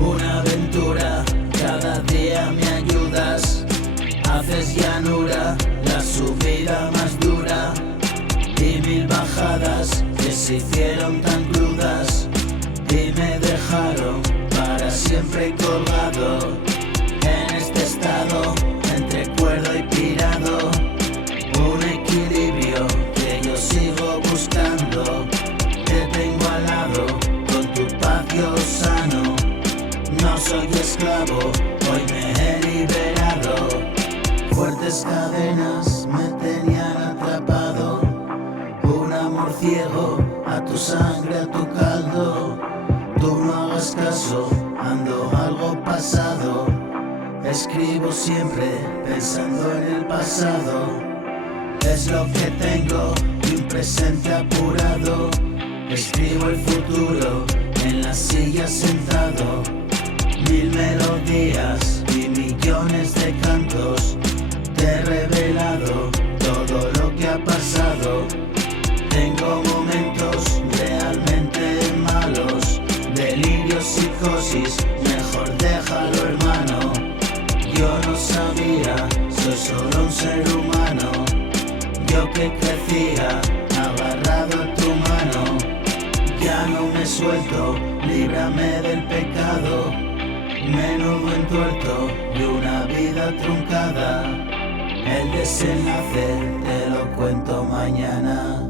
una aventura, cada día me ayudas. Haces llanura, la subida más dura, y 1000 bajadas que se hicieron tan crudas y me dejaron para siempre colgado en este estado entre cuerdo y pirado. Un equilibrio que yo sigo buscando, te tengo al lado con tu patio sano. No soy esclavo, hoy me he liberado. Fuertes cadenas me tenían atrapado, un amor ciego a tu sangre, a tu caldo. Tú no hagas caso, ando algo pasado. Escribo siempre pensando en el pasado. Es lo que tengo y un presente apurado. Escribo el futuro en la silla sentado. 1000 melodías y millones de cantos. Te he revelado todo lo que ha pasado. Tengo momentos realmente malos, delirios, psicosis, mejor déjalo, hermano. Yo no sabía, soy solo un ser humano. Yo que crecía agarrado a tu mano, ya no me suelto, líbrame del pecado. Menudo entuerto y una vida truncada. El desenlace te lo cuento mañana.